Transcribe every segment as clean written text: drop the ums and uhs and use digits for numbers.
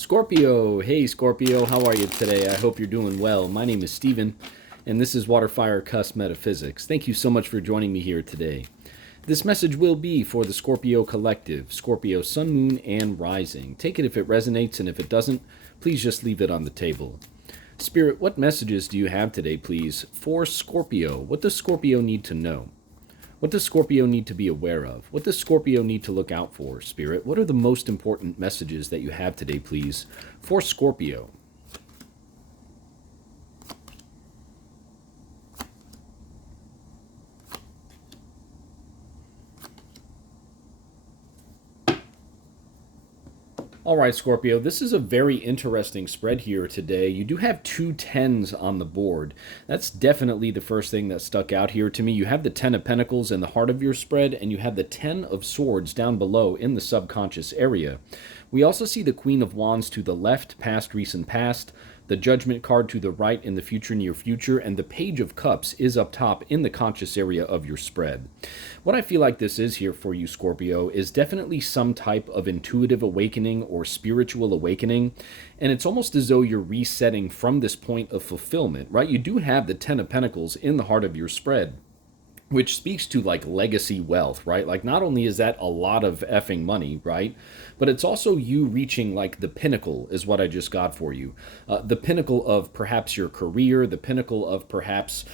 Scorpio, hey Scorpio, how are you today? I hope you're doing well. My name is Steven, and this is WaterFireCusp Metaphysics. Thank you so much for joining me here today. This message will be for the Scorpio Collective, Scorpio Sun, Moon, and Rising. Take it if it resonates, and if it doesn't, please just leave it on the table. Spirit, what messages do you have today, please, for Scorpio? What does Scorpio need to know? What does Scorpio need to be aware of? What does Scorpio need to look out for, Spirit? What are the most important messages that you have today, please, for Scorpio? All right, Scorpio, this is a very interesting spread here today. You do have two tens on the board. That's definitely the first thing that stuck out here to me. You have the Ten of Pentacles in the heart of your spread, and you have the Ten of Swords down below in the subconscious area. We also see the Queen of Wands to the left, past, recent, past, the Judgment card to the right in the future, near future, and the Page of Cups is up top in the conscious area of your spread. What I feel like this is here for you, Scorpio, is definitely some type of intuitive awakening or spiritual awakening, and it's almost as though you're resetting from this point of fulfillment, right? You do have the Ten of Pentacles in the heart of your spread, which speaks to like legacy wealth, right? Like not only is that a lot of effing money, right? But it's also you reaching like the pinnacle is what I just got for you. The pinnacle of perhaps your career, the pinnacle of perhaps,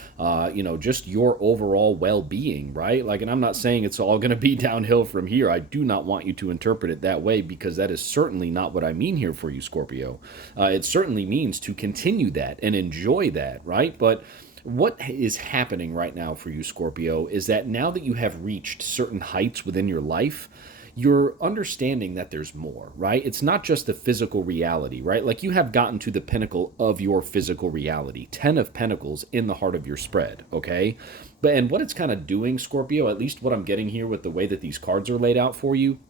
just your overall well-being, right? Like, and I'm not saying it's all going to be downhill from here. I do not want you to interpret it that way because that is certainly not what I mean here for you, Scorpio. It certainly means to continue that and enjoy that, right? But what is happening right now for you, Scorpio, is that now that you have reached certain heights within your life, you're understanding that there's more, right? It's not just the physical reality, right? Like you have gotten to the pinnacle of your physical reality, 10 of Pentacles in the heart of your spread, okay? And what it's kind of doing, Scorpio, at least what I'm getting here with the way that these cards are laid out for you,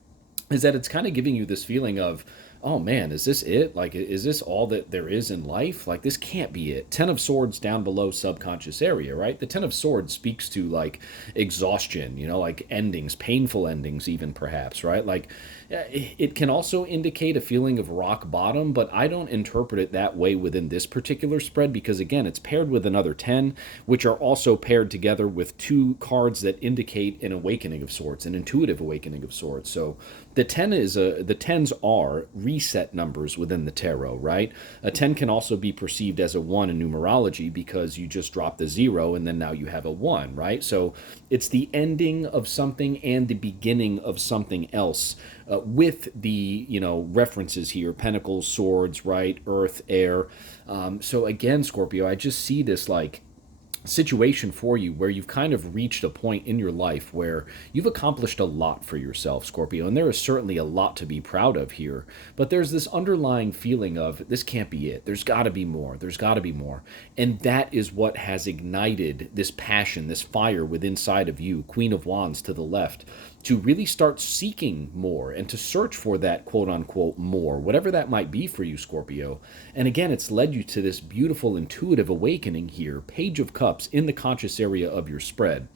is that it's kind of giving you this feeling of, oh man, is this it? Like, is this all that there is in life? Like, this can't be it. Ten of Swords down below subconscious area, right? The Ten of Swords speaks to, like, exhaustion, like endings, painful endings even, perhaps, right? Like, it can also indicate a feeling of rock bottom, but I don't interpret it that way within this particular spread because, again, it's paired with another 10, which are also paired together with two cards that indicate an awakening of sorts, an intuitive awakening of sorts. So the 10s are reset numbers within the tarot, right? A 10 can also be perceived as a 1 in numerology because you just dropped the 0 and then now you have a 1, right? So it's the ending of something and the beginning of something else with the, references here, pentacles, swords, right? Earth, air. So again, Scorpio, I just see this like situation for you where you've kind of reached a point in your life where you've accomplished a lot for yourself, Scorpio, and there is certainly a lot to be proud of here, but there's this underlying feeling of this can't be it. There's got to be more. There's got to be more. And that is what has ignited this passion, this fire within inside of you, Queen of Wands to the left, to really start seeking more and to search for that quote unquote more, whatever that might be for you, Scorpio. And again, it's led you to this beautiful intuitive awakening here, Page of Cups in the conscious area of your spread.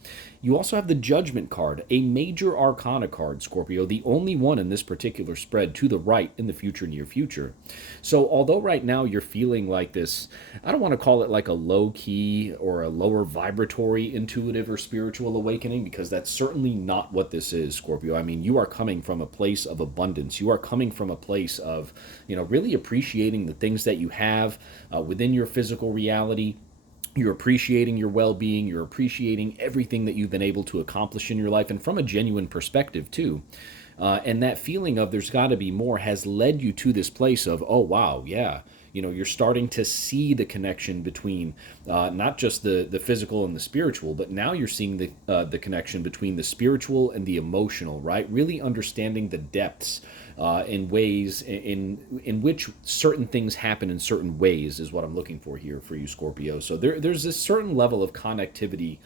You also have the Judgment card, a major arcana card, Scorpio, the only one in this particular spread to the right in the future, near future. So although right now you're feeling like this, I don't want to call it like a low key or a lower vibratory intuitive or spiritual awakening, because that's certainly not what this is, Scorpio. I mean, you are coming from a place of abundance. You are coming from a place of, really appreciating the things that you have within your physical reality. You're appreciating your well-being. You're appreciating everything that you've been able to accomplish in your life, and from a genuine perspective too. And that feeling of there's got to be more has led you to this place of, oh wow, yeah, you're starting to see the connection between not just the physical and the spiritual, but now you're seeing the connection between the spiritual and the emotional, right? Really understanding the depths in ways in which certain things happen in certain ways is what I'm looking for here for you, Scorpio. So there's this certain level of connectivity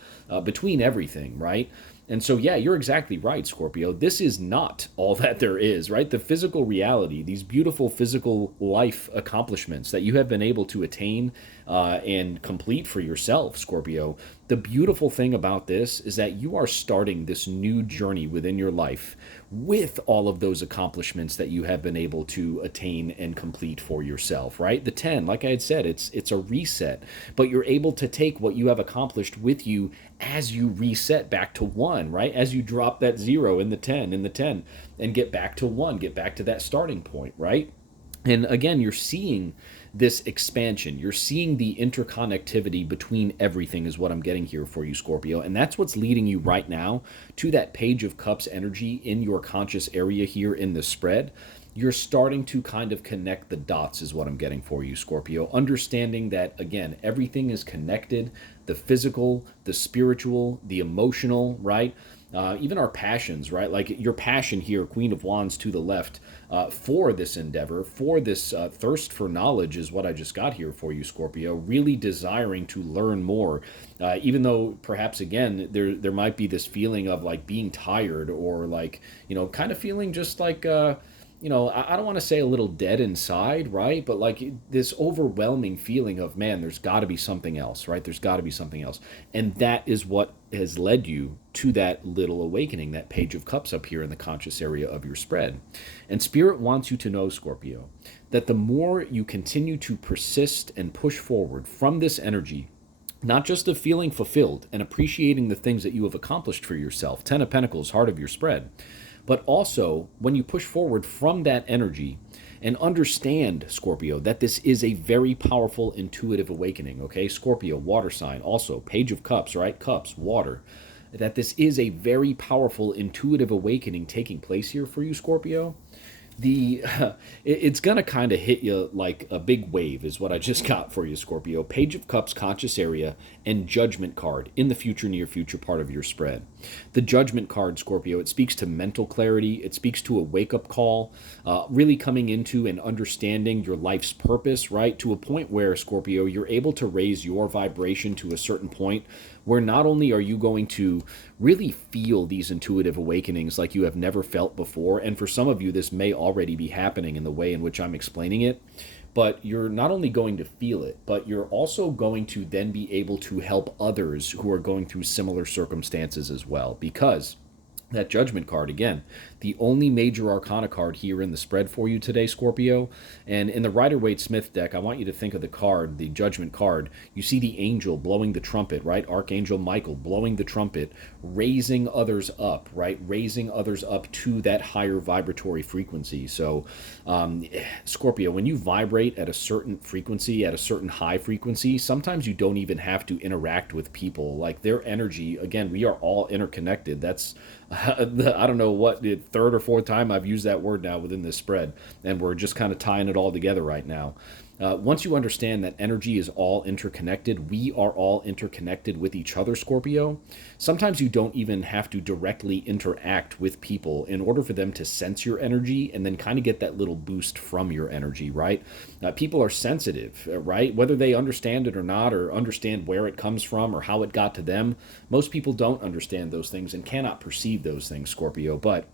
between everything, right? And so, yeah, you're exactly right, Scorpio. This is not all that there is, right? The physical reality, these beautiful physical life accomplishments that you have been able to attain and complete for yourself, Scorpio. The beautiful thing about this is that you are starting this new journey within your life with all of those accomplishments that you have been able to attain and complete for yourself, right? The 10, like I had said, it's a reset, but you're able to take what you have accomplished with you as you reset back to 1, right? As you drop that 0 in the 10 and get back to 1, get back to that starting point, right? And again, you're seeing this expansion. You're seeing the interconnectivity between everything, is what I'm getting here for you, Scorpio. And that's what's leading you right now to that Page of Cups energy in your conscious area here in the spread. You're starting to kind of connect the dots, is what I'm getting for you, Scorpio. Understanding that, again, everything is connected: the physical, the spiritual, the emotional, right? Even our passions, right? Like your passion here, Queen of Wands to the left, for this endeavor, for this thirst for knowledge is what I just got here for you, Scorpio. Really desiring to learn more, even though perhaps again there might be this feeling of like being tired, or like, kind of feeling just like. I don't want to say a little dead inside, right? But like this overwhelming feeling of, man, there's got to be something else, right? There's got to be something else. And that is what has led you to that little awakening, that Page of Cups up here in the conscious area of your spread. And Spirit wants you to know, Scorpio, that the more you continue to persist and push forward from this energy, not just of feeling fulfilled and appreciating the things that you have accomplished for yourself, 10 of Pentacles, heart of your spread, but also when you push forward from that energy and understand, Scorpio, that this is a very powerful intuitive awakening, okay? Scorpio, water sign, also Page of Cups, right? Cups, water. That this is a very powerful intuitive awakening taking place here for you, Scorpio. It's gonna kind of hit you like a big wave, is what I just got for you, Scorpio. Page of Cups, conscious area, and Judgment card in the future, near future part of your spread. The Judgment card, Scorpio, it speaks to mental clarity. It speaks to a wake-up call, really coming into and understanding your life's purpose, right? To a point where, Scorpio, you're able to raise your vibration to a certain point where not only are you going to really feel these intuitive awakenings like you have never felt before, and for some of you this may already be happening in the way in which I'm explaining it, but you're not only going to feel it, but you're also going to then be able to help others who are going through similar circumstances as well, because that Judgment card, again, the only major arcana card here in the spread for you today, Scorpio. And in the Rider-Waite-Smith deck, I want you to think of the card, the Judgment card. You see the angel blowing the trumpet, right? Archangel Michael blowing the trumpet, raising others up, right? Raising others up to that higher vibratory frequency. So, Scorpio, when you vibrate at a certain frequency, at a certain high frequency, sometimes you don't even have to interact with people. Like their energy, again, we are all interconnected. That's I don't know what, the third or fourth time I've used that word now within this spread, and we're just kind of tying it all together right now. Once you understand that energy is all interconnected, we are all interconnected with each other, Scorpio. Sometimes you don't even have to directly interact with people in order for them to sense your energy and then kind of get that little boost from your energy, right? People are sensitive, right? Whether they understand it or not, or understand where it comes from or how it got to them, most people don't understand those things and cannot perceive those things, Scorpio. But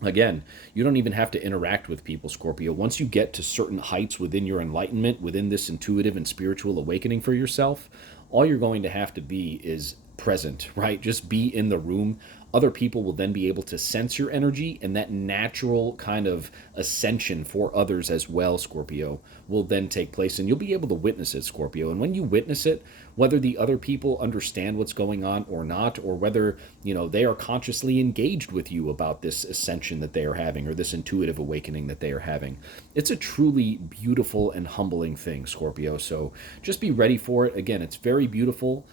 again, you don't even have to interact with people, Scorpio. Once you get to certain heights within your enlightenment, within this intuitive and spiritual awakening for yourself, all you're going to have to be is present, right? Just be in the room. Other people will then be able to sense your energy, and that natural kind of ascension for others as well, Scorpio, will then take place, and you'll be able to witness it, Scorpio. And when you witness it, whether the other people understand what's going on or not, or whether, they are consciously engaged with you about this ascension that they are having, or this intuitive awakening that they are having, it's a truly beautiful and humbling thing, Scorpio. So just be ready for it. Again, it's very beautiful.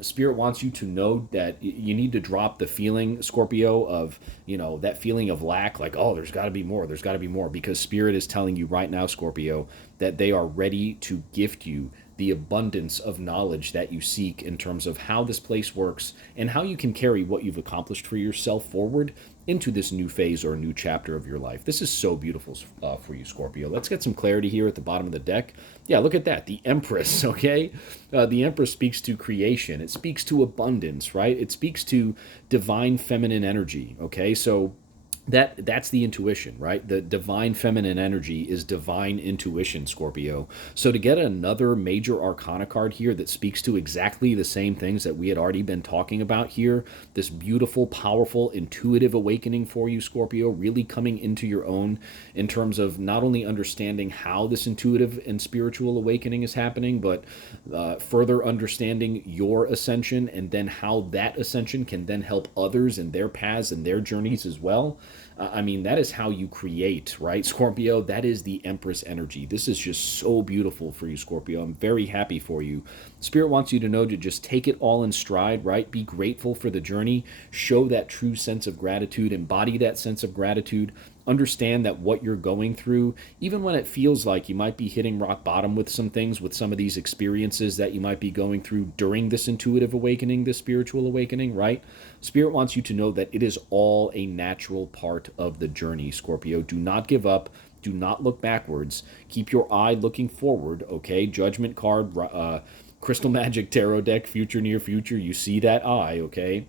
Spirit wants you to know that you need to drop the feeling, Scorpio, of, that feeling of lack, like, oh, there's got to be more, because Spirit is telling you right now, Scorpio, that they are ready to gift you the abundance of knowledge that you seek in terms of how this place works and how you can carry what you've accomplished for yourself forward into this new phase or a new chapter of your life. This is so beautiful for you, Scorpio. Let's get some clarity here at the bottom of the deck. Yeah, look at that. The Empress, okay? The Empress speaks to creation. It speaks to abundance, right? It speaks to divine feminine energy, okay? So That's the intuition, right? The divine feminine energy is divine intuition, Scorpio. So to get another major arcana card here that speaks to exactly the same things that we had already been talking about here, this beautiful, powerful, intuitive awakening for you, Scorpio, really coming into your own in terms of not only understanding how this intuitive and spiritual awakening is happening, but further understanding your ascension, and then how that ascension can then help others in their paths and their journeys as well. I mean, that is how you create, right, Scorpio? That is the Empress energy. This is just so beautiful for you, Scorpio. I'm very happy for you. Spirit wants you to know to just take it all in stride, right? Be grateful for the journey. Show that true sense of gratitude. Embody that sense of gratitude. Understand that what you're going through, even when it feels like you might be hitting rock bottom with some things, with some of these experiences that you might be going through during this intuitive awakening, this spiritual awakening, right? Spirit wants you to know that it is all a natural part of the journey, Scorpio. Do not give up. Do not look backwards. Keep your eye looking forward, okay? Judgment card, Crystal Magic Tarot deck, future, near future. You see that eye, okay?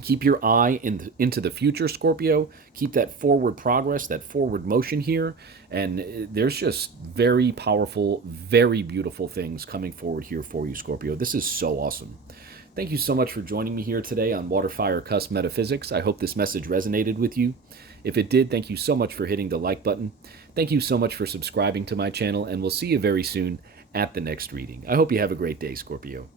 Keep your eye into the future, Scorpio. Keep that forward progress, that forward motion here. And there's just very powerful, very beautiful things coming forward here for you, Scorpio. This is so awesome. Thank you so much for joining me here today on Water, Fire, Cusp Metaphysics. I hope this message resonated with you. If it did, thank you so much for hitting the like button. Thank you so much for subscribing to my channel, and we'll see you very soon at the next reading. I hope you have a great day, Scorpio.